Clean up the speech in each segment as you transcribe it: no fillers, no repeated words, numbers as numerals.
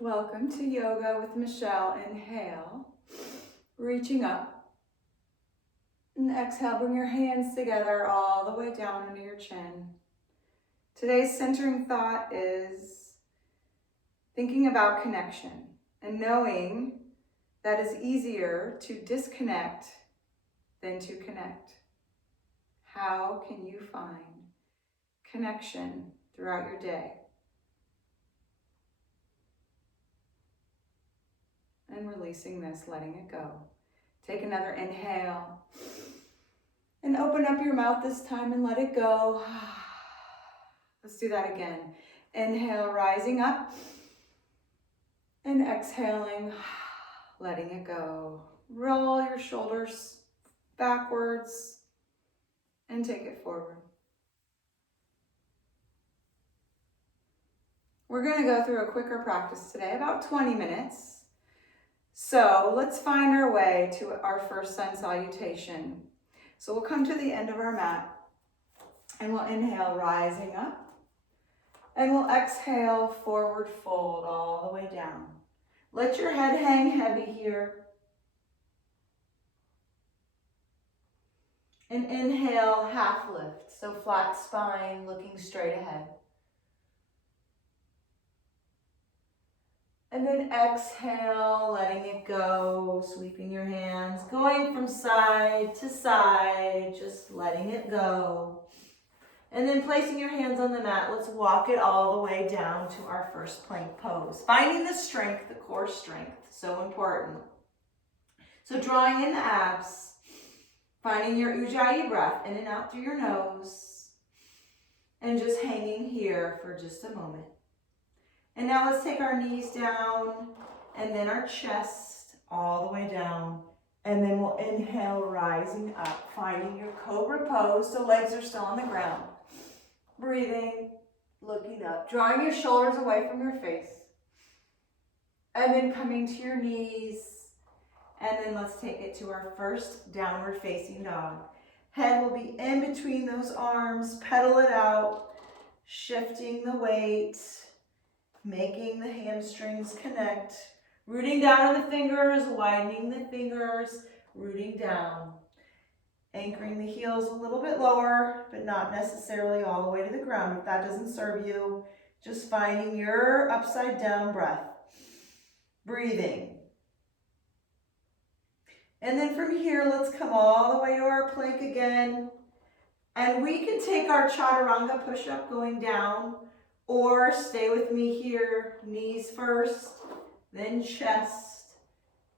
Welcome to Yoga with Michelle. Inhale, reaching up. And exhale, bring your hands together all the way down under your chin. Today's centering thought is thinking about connection and knowing that it's easier to disconnect than to connect. How can you find connection throughout your day? And releasing this, letting it go. Take another inhale and open up your mouth this time and let it go. Let's do that again. Inhale, rising up, and exhaling, letting it go. Roll your shoulders backwards and take it forward. We're going to go through a quicker practice today, about 20 minutes. So let's find our way to our first sun salutation. So we'll come to the end of our mat and we'll inhale, rising up. And we'll exhale, forward fold all the way down. Let your head hang heavy here. And inhale, half lift. So flat spine, looking straight ahead. And then exhale, letting it go, sweeping your hands, going from side to side, just letting it go. And then placing your hands on the mat, let's walk it all the way down to our first plank pose. Finding the strength, the core strength, so important. So drawing in the abs, finding your ujjayi breath in and out through your nose, and just hanging here for just a moment. And now let's take our knees down and then our chest all the way down. And then we'll inhale, rising up, finding your cobra pose, so legs are still on the ground. Breathing, looking up, drawing your shoulders away from your face. And then coming to your knees. And then let's take it to our first downward facing dog. Head will be in between those arms, pedal it out, shifting the weight. Making the hamstrings connect, rooting down in the fingers, widening the fingers, rooting down. Anchoring the heels a little bit lower, but not necessarily all the way to the ground. If that doesn't serve you, just finding your upside down breath. Breathing. And then from here, let's come all the way to our plank again. And we can take our chaturanga push-up going down, or stay with me here, knees first, then chest,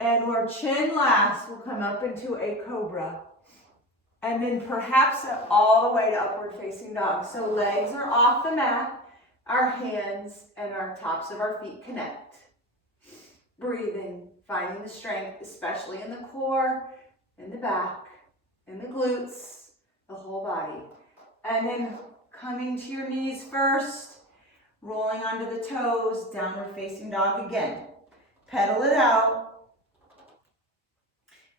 and our chin last will come up into a cobra. And then perhaps all the way to upward facing dog. So legs are off the mat, our hands and our tops of our feet connect. Breathing, finding the strength, especially in the core, in the back, in the glutes, the whole body. And then coming to your knees first, rolling onto the toes, downward facing dog again. Pedal it out.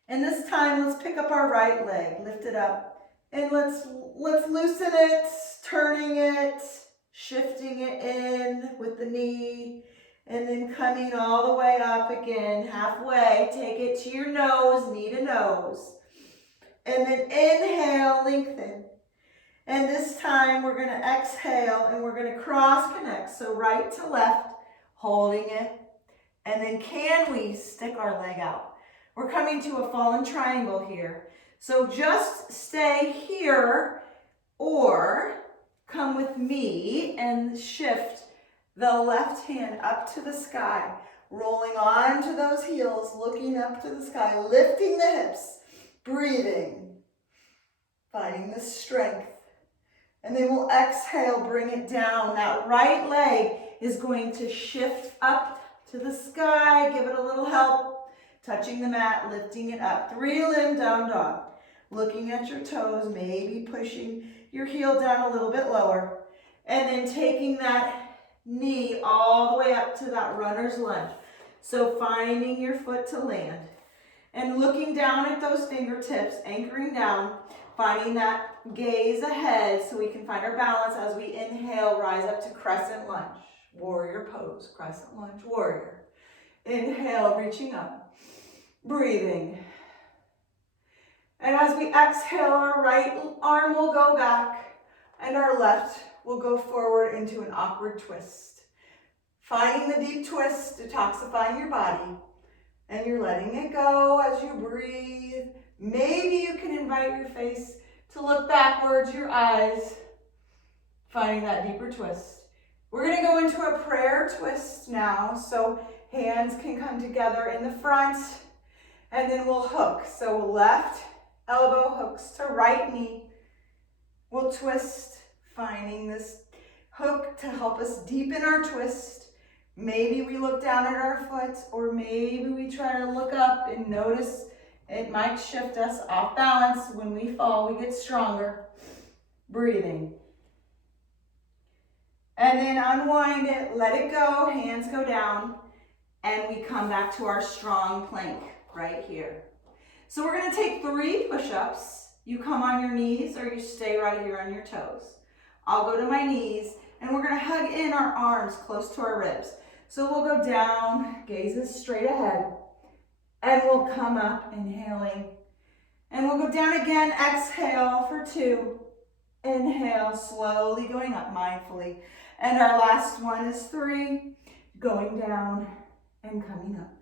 And this time, let's pick up our right leg, lift it up, and let's loosen it, turning it, shifting it in with the knee, and then coming all the way up again, halfway. Take it to your nose, knee to nose. And then inhale, lengthen. And this time we're going to exhale and we're going to cross connect. So right to left, holding it. And then can we stick our leg out? We're coming to a fallen triangle here. So just stay here or come with me and shift the left hand up to the sky. Rolling onto those heels, looking up to the sky, lifting the hips, breathing, finding the strength. And then we'll exhale, bring it down. That right leg is going to shift up to the sky. Give it a little help. Touching the mat, lifting it up. 3-limb down dog. Looking at your toes, maybe pushing your heel down a little bit lower. And then taking that knee all the way up to that runner's lunge. So finding your foot to land. And looking down at those fingertips, anchoring down. Finding that gaze ahead so we can find our balance as we inhale, rise up to crescent lunge. Warrior pose, crescent lunge, warrior. Inhale, reaching up, breathing. And as we exhale, our right arm will go back and our left will go forward into an awkward twist. Finding the deep twist, detoxifying your body, and you're letting it go as you breathe. Maybe you can invite your face to look backwards, your eyes, finding that deeper twist. We're going to go into a prayer twist now, so hands can come together in the front, and then we'll hook. So left elbow hooks to right knee. We'll twist, finding this hook to help us deepen our twist. Maybe we look down at our foot, or maybe we try to look up and notice it might shift us off balance. When we fall, we get stronger. Breathing. And then unwind it, let it go, hands go down, and we come back to our strong plank right here. So we're gonna take 3 push-ups. You come on your knees or you stay right here on your toes. I'll go to my knees, and we're gonna hug in our arms close to our ribs. So we'll go down, gazes straight ahead, and we'll come up, inhaling. And we'll go down again, exhale for 2. Inhale, slowly going up mindfully. And our last one is 3, going down and coming up.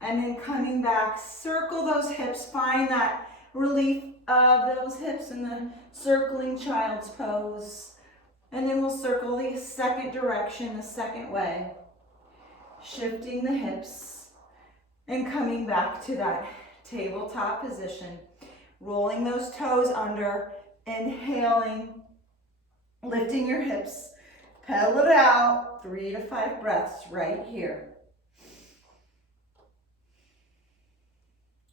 And then coming back, circle those hips, find that relief of those hips in the circling child's pose. And then we'll circle the second direction, the second way. Shifting the hips and coming back to that tabletop position. Rolling those toes under, inhaling, lifting your hips. Pedal it out, 3 to 5 breaths right here.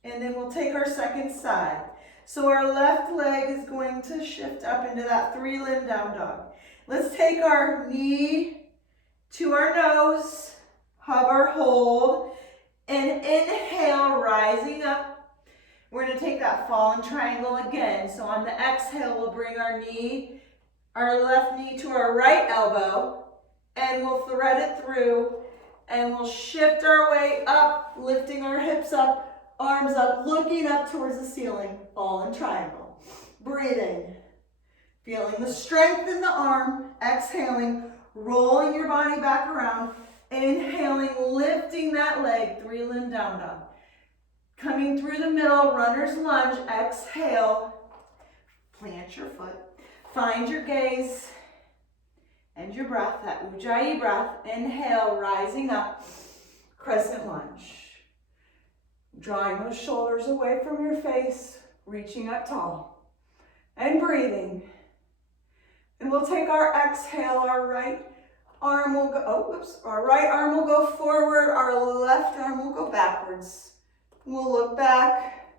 And then we'll take our second side. So our left leg is going to shift up into that 3-limb down dog. Let's take our knee to our nose, hover, hold, and inhale, rising up. We're gonna take that fallen triangle again. So on the exhale, we'll bring our left knee to our right elbow, and we'll thread it through, and we'll shift our way up, lifting our hips up, arms up, looking up towards the ceiling, fallen triangle. Breathing, feeling the strength in the arm, exhaling, rolling your body back around, inhaling, lifting that leg, 3-limb down dog. Coming through the middle, runner's lunge, exhale, plant your foot. Find your gaze and your breath, that Ujjayi breath. Inhale, rising up, crescent lunge. Drawing those shoulders away from your face, reaching up tall. And breathing. And we'll take our exhale, our right arm will go, our right arm will go forward, our left arm will go backwards. We'll look back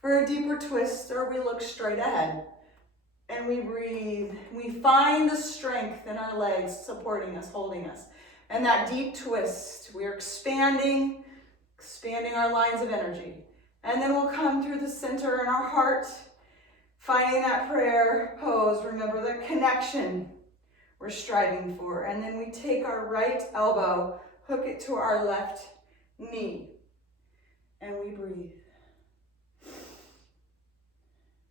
for a deeper twist, or we look straight ahead. And we breathe. We find the strength in our legs supporting us, holding us. And that deep twist, we're expanding our lines of energy. And then we'll come through the center in our heart, finding that prayer pose. Remember the connection we're striving for. And then we take our right elbow, hook it to our left knee, and we breathe.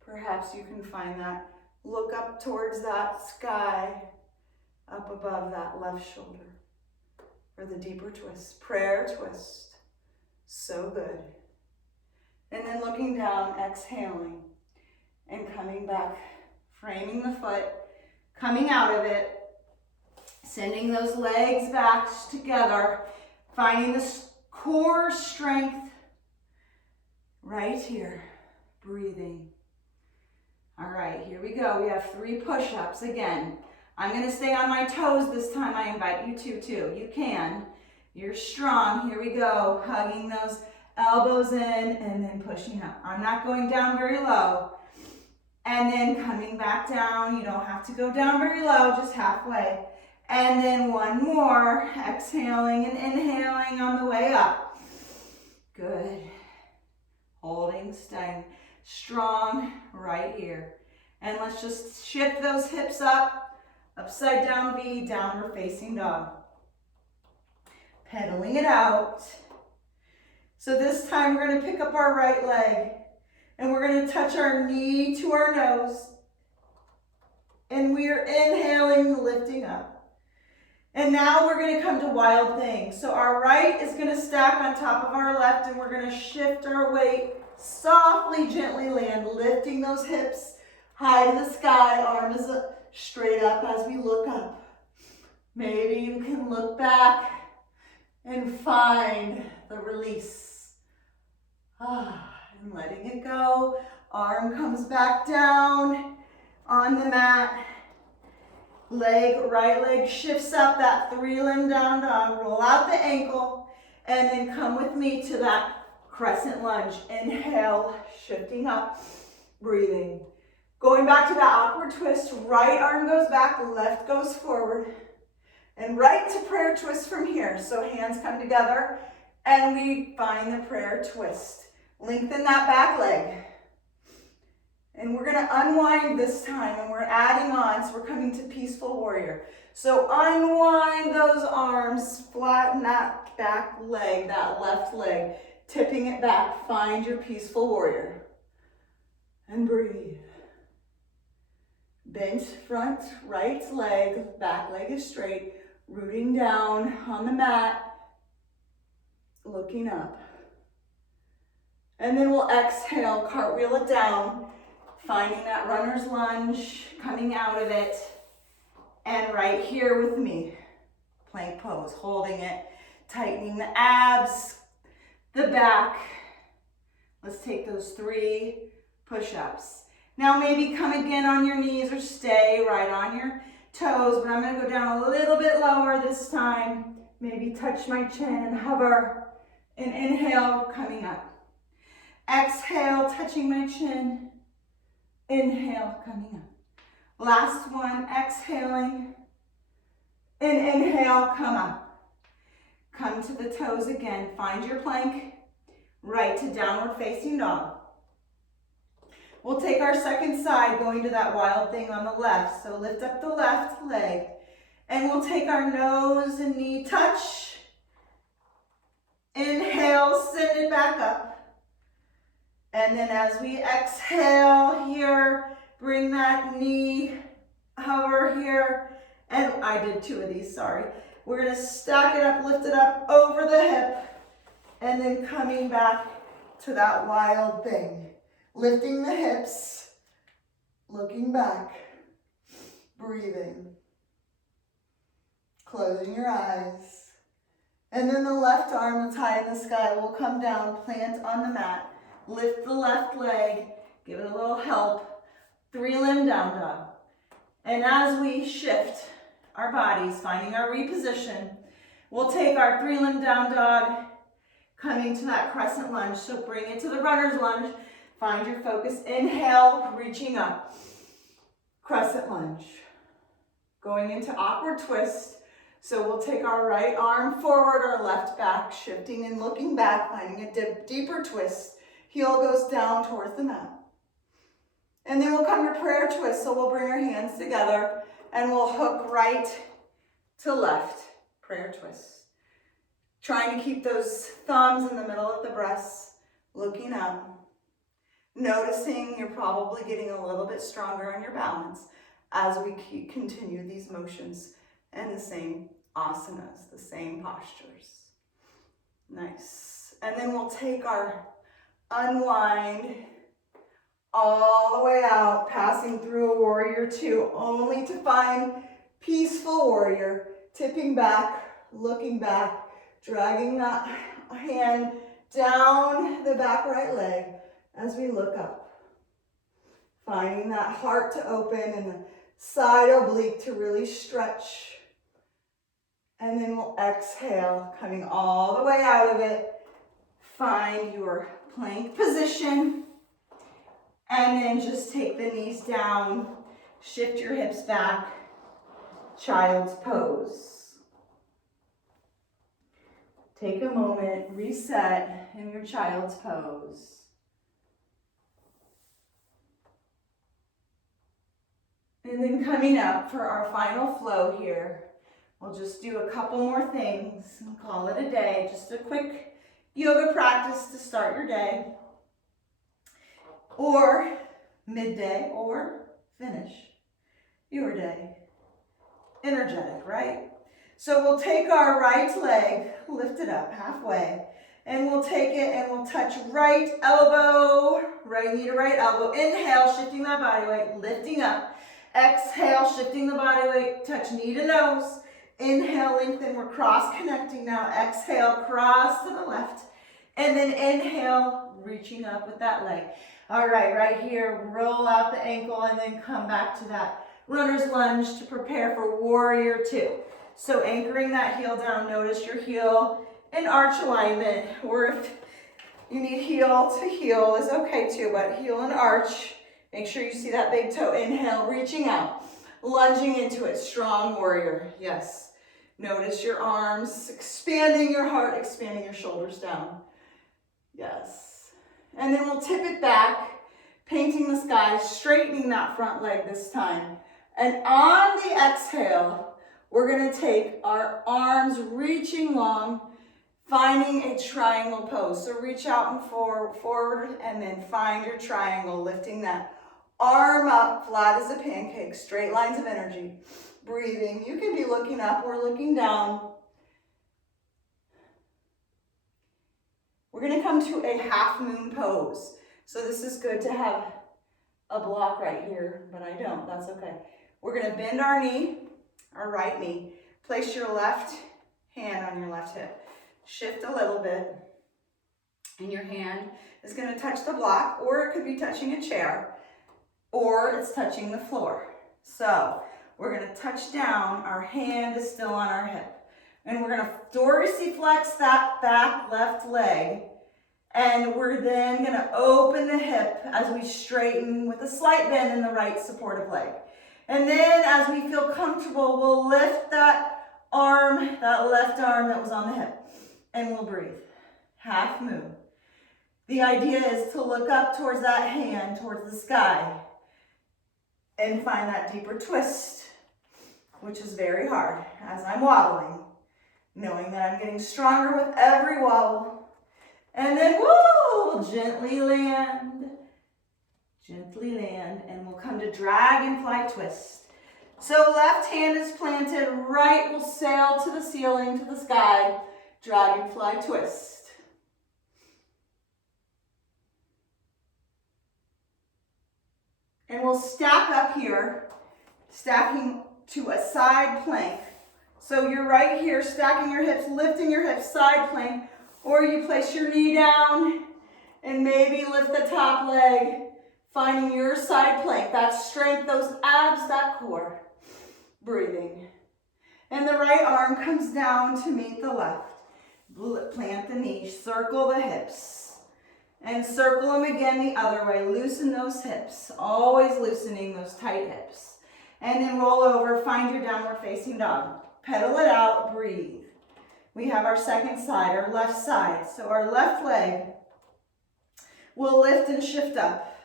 Perhaps you can find that. Look up towards that sky, up above that left shoulder, for the deeper twist, prayer twist. So good. And then looking down, exhaling, and coming back, framing the foot, coming out of it, sending those legs back together, finding this core strength right here, breathing. All right, here we go. We have 3 push-ups. Again, I'm going to stay on my toes this time. I invite you to too. You can. You're strong. Here we go. Hugging those elbows in and then pushing up. I'm not going down very low. And then coming back down. You don't have to go down very low, just halfway. And then one more. Exhaling and inhaling on the way up. Good. Holding, staying strong right here. And let's just shift those hips up, upside down V, downward facing dog. pedaling it out. So this time we're going to pick up our right leg and we're going to touch our knee to our nose. And we are inhaling, lifting up. And now we're going to come to wild thing. So our right is going to stack on top of our left and we're going to shift our weight, softly, gently land, lifting those hips high to the sky, arm is straight up as we look up. Maybe you can look back and find the release. And letting it go. Arm comes back down on the mat. Right leg shifts up, that 3-limb down dog. Roll out the ankle and then come with me to that crescent lunge. Inhale, shifting up, breathing. Going back to that awkward twist, right arm goes back, left goes forward. And right to prayer twist from here. So hands come together and we find the prayer twist. Lengthen that back leg. And we're going to unwind this time and we're adding on, so we're coming to peaceful warrior. So unwind those arms, flatten that back leg, that left leg, tipping it back. Find your peaceful warrior. And breathe. Bent front, right leg, back leg is straight, rooting down on the mat, looking up. And then we'll exhale, cartwheel it down, finding that runner's lunge, coming out of it, and right here with me, plank pose, holding it, tightening the abs, the back. Let's take those 3 push-ups. Now maybe come again on your knees or stay right on your toes, but I'm going to go down a little bit lower this time. Maybe touch my chin and hover, and inhale, coming up. Exhale, touching my chin. Inhale, coming up. Last one, exhaling. And inhale, come up. Come to the toes again. Find your plank. Right to downward facing dog. We'll take our second side, going to that wild thing on the left. So lift up the left leg. And we'll take our nose and knee touch. Inhale, send it back up. And then as we exhale here, bring that knee, hover here. And I did 2 of these, sorry. We're going to stack it up, lift it up over the hip. And then coming back to that wild thing. Lifting the hips, looking back, breathing. Closing your eyes. And then the left arm that's high in the sky will come down, plant on the mat. Lift the left leg, give it a little help. 3-limb down dog. And as we shift our bodies, finding our reposition, we'll take our 3-limb down dog, coming to that crescent lunge. So bring it to the runner's lunge. Find your focus. Inhale, reaching up. Crescent lunge. Going into awkward twist. So we'll take our right arm forward, our left back, shifting and looking back, finding a deeper twist. Heel goes down towards the mat. And then we'll come to prayer twist. So we'll bring our hands together and we'll hook right to left. Prayer twist. Trying to keep those thumbs in the middle of the breasts, looking up. Noticing you're probably getting a little bit stronger on your balance as we continue these motions and the same asanas, the same postures. Nice. And then we'll take our unwind all the way out, passing through a warrior 2, only to find peaceful warrior, tipping back, looking back, dragging that hand down the back right leg as we look up. Finding that heart to open and the side oblique to really stretch. And then we'll exhale, coming all the way out of it. Find your plank position. And then just take the knees down, shift your hips back, child's pose. Take a moment, reset in your child's pose. And then coming up for our final flow here, We'll just do a couple more things and call it a day. Just a quick yoga practice to start your day, or midday, or finish your day. Energetic, right? So we'll take our right leg, lift it up halfway, and we'll take it and we'll touch right elbow, right knee to right elbow. Inhale, shifting that body weight, lifting up. Exhale, shifting the body weight, touch knee to nose. Inhale, lengthen, we're cross-connecting now. Exhale, cross to the left. And then inhale, reaching up with that leg. All right, right here, roll out the ankle and then come back to that runner's lunge to prepare for warrior two. So anchoring that heel down, notice your heel in arch alignment, or if you need heel to heel is okay too, but heel and arch. Make sure you see that big toe. Inhale, reaching out, lunging into it, strong warrior, yes. Notice your arms, expanding your heart, expanding your shoulders down. Yes. And then we'll tip it back, painting the sky, straightening that front leg this time. And on the exhale, we're going to take our arms reaching long, finding a triangle pose. So reach out and forward, and then find your triangle, lifting that arm up, flat as a pancake, straight lines of energy. Breathing. You can be looking up or looking down. We're going to come to a half moon pose. So this is good to have a block right here, but I don't. That's okay. We're going to bend our knee, our right knee. Place your left hand on your left hip. Shift a little bit, and your hand is going to touch the block, or it could be touching a chair, or it's touching the floor. So we're going to touch down. Our hand is still on our hip. And we're going to dorsiflex that back left leg. And we're then going to open the hip as we straighten with a slight bend in the right supportive leg. And then as we feel comfortable, we'll lift that arm, that left arm that was on the hip. And we'll breathe. Half moon. The idea is to look up towards that hand, towards the sky, and find that deeper twist, which is very hard as I'm wobbling, knowing that I'm getting stronger with every wobble. And then, woo, gently land, and we'll come to dragonfly twist. So left hand is planted, right will sail to the ceiling, to the sky, dragonfly twist. And we'll stack up here, stacking to a side plank. So you're right here, stacking your hips, lifting your hips, side plank, or you place your knee down and maybe lift the top leg, finding your side plank, that strength, those abs, that core. Breathing. And the right arm comes down to meet the left. Plant the knee, circle the hips. And circle them again the other way. Loosen those hips, always loosening those tight hips. And then roll over, find your downward facing dog. Pedal it out, breathe. We have our second side, our left side. So our left leg will lift and shift up.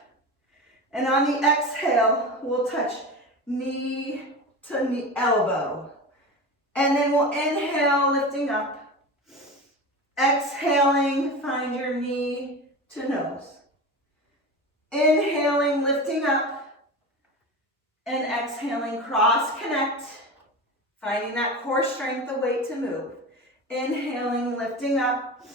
And on the exhale, we'll touch knee to knee, elbow. And then we'll inhale, lifting up. Exhaling, find your knee to nose. Inhaling, lifting up. And exhaling, cross connect. Finding that core strength, the weight to move. Inhaling, lifting up.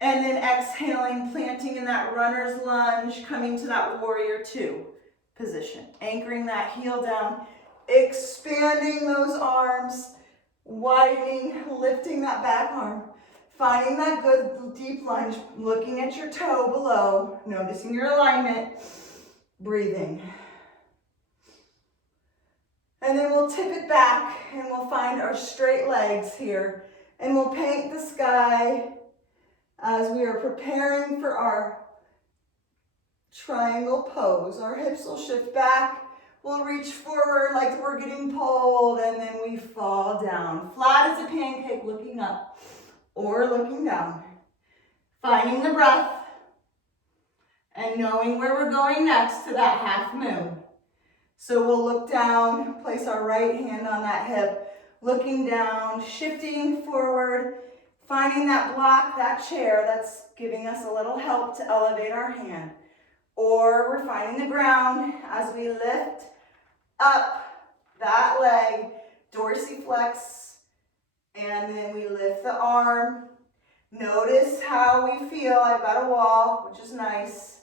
And then exhaling, planting in that runner's lunge, coming to that warrior two position. Anchoring that heel down, expanding those arms, widening, lifting that back arm. Finding that good deep lunge, looking at your toe below, noticing your alignment, breathing. And then we'll tip it back and we'll find our straight legs here. And we'll paint the sky as we are preparing for our triangle pose. Our hips will shift back. We'll reach forward like we're getting pulled, and then we fall down. Flat as a pancake, looking up or looking down. Finding the breath and knowing where we're going next to that half moon. So we'll look down, place our right hand on that hip. looking down, shifting forward, finding that block, that chair that's giving us a little help to elevate our hand. Or we're finding the ground as we lift up that leg, dorsiflex, and then we lift the arm. Notice how we feel. I've got a wall, which is nice.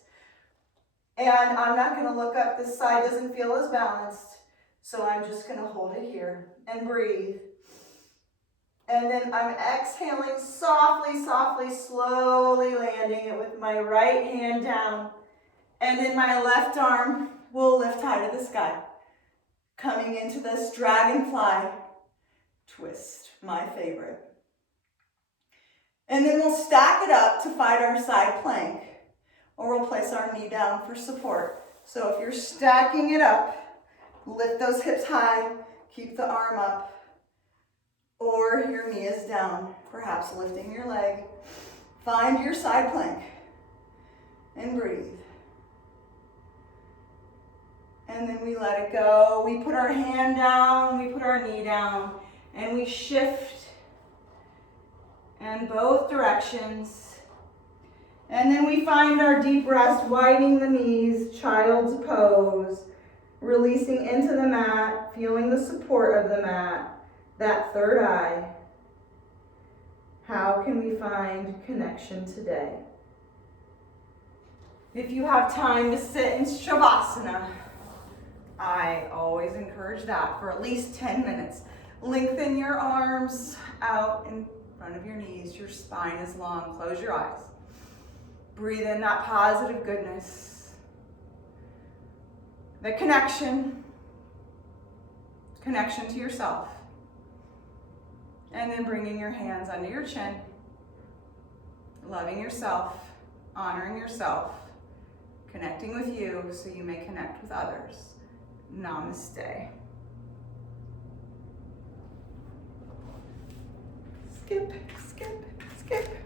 And I'm not going to look up. This side doesn't feel as balanced. So I'm just going to hold it here and breathe. And then I'm exhaling softly, softly, slowly landing it with my right hand down. And then my left arm will lift high to the sky. Coming into this dragonfly twist, my favorite. And then we'll stack it up to find our side plank. Or we'll place our knee down for support. So if you're stacking it up, lift those hips high, keep the arm up. Or your knee is down, perhaps lifting your leg. Find your side plank and breathe. And then we let it go. We put our hand down, we put our knee down, and we shift in both directions. And then we find our deep rest, widening the knees, child's pose, releasing into the mat, feeling the support of the mat, that third eye. How can we find connection today? If you have time to sit in Shavasana, I always encourage that for at least 10 minutes. Lengthen your arms out in front of your knees. Your spine is long. Close your eyes. Breathe in that positive goodness. The connection to yourself. And then bringing your hands under your chin. Loving yourself, honoring yourself, connecting with you so you may connect with others. Namaste. Skip, skip, skip.